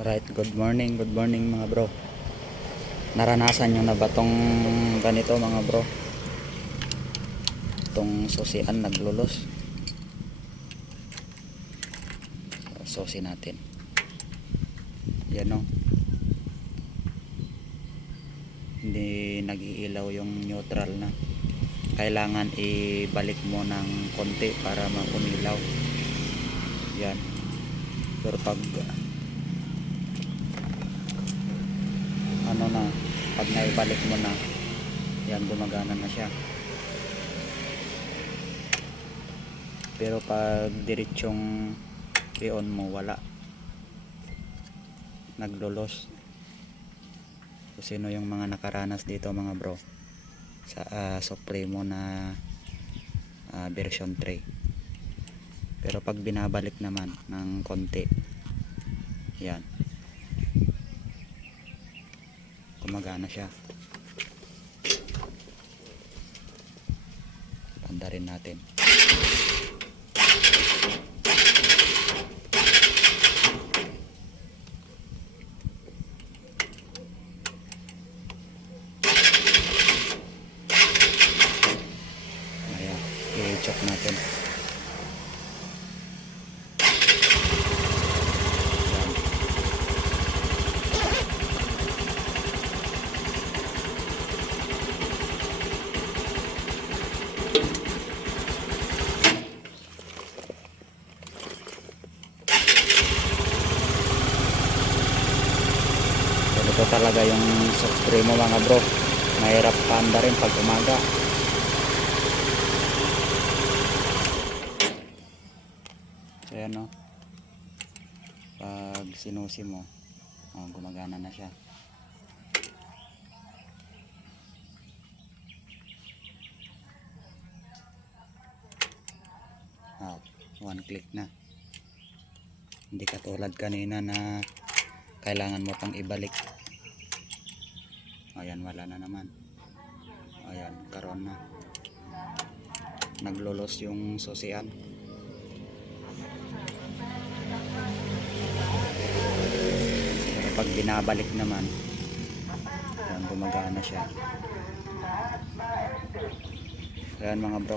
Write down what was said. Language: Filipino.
Alright, good morning mga bro. Naranasan nyo na ba tong ganito mga bro? Itong susian naglulos. Susi natin. Yan o. Hindi nag-iilaw yung neutral na. Kailangan ibalik mo ng konti para makumilaw. Yan. Pero pag pag naibalik mo na, yan, gumagana na siya. Pero pag diretsong i-on mo, wala, naglulos. So, sino yung mga nakaranas dito mga bro sa Supremo na version 3? Pero pag binabalik naman ng konti, yan, gumagana siya. Panda rin natin. Ayan, i-chock natin. Ito talaga yung Supremo mga bro, mahirap panda rin pag umaga. So yan o, pag sinusi mo, gumagana na siya. One click na, hindi katulad kanina na kailangan mo pang ibalik. Ayan, wala na naman. Ayan, karon na, naglulos yung susian. Pero pag binabalik naman, ayan, gumagana siya. Ayan mga bro.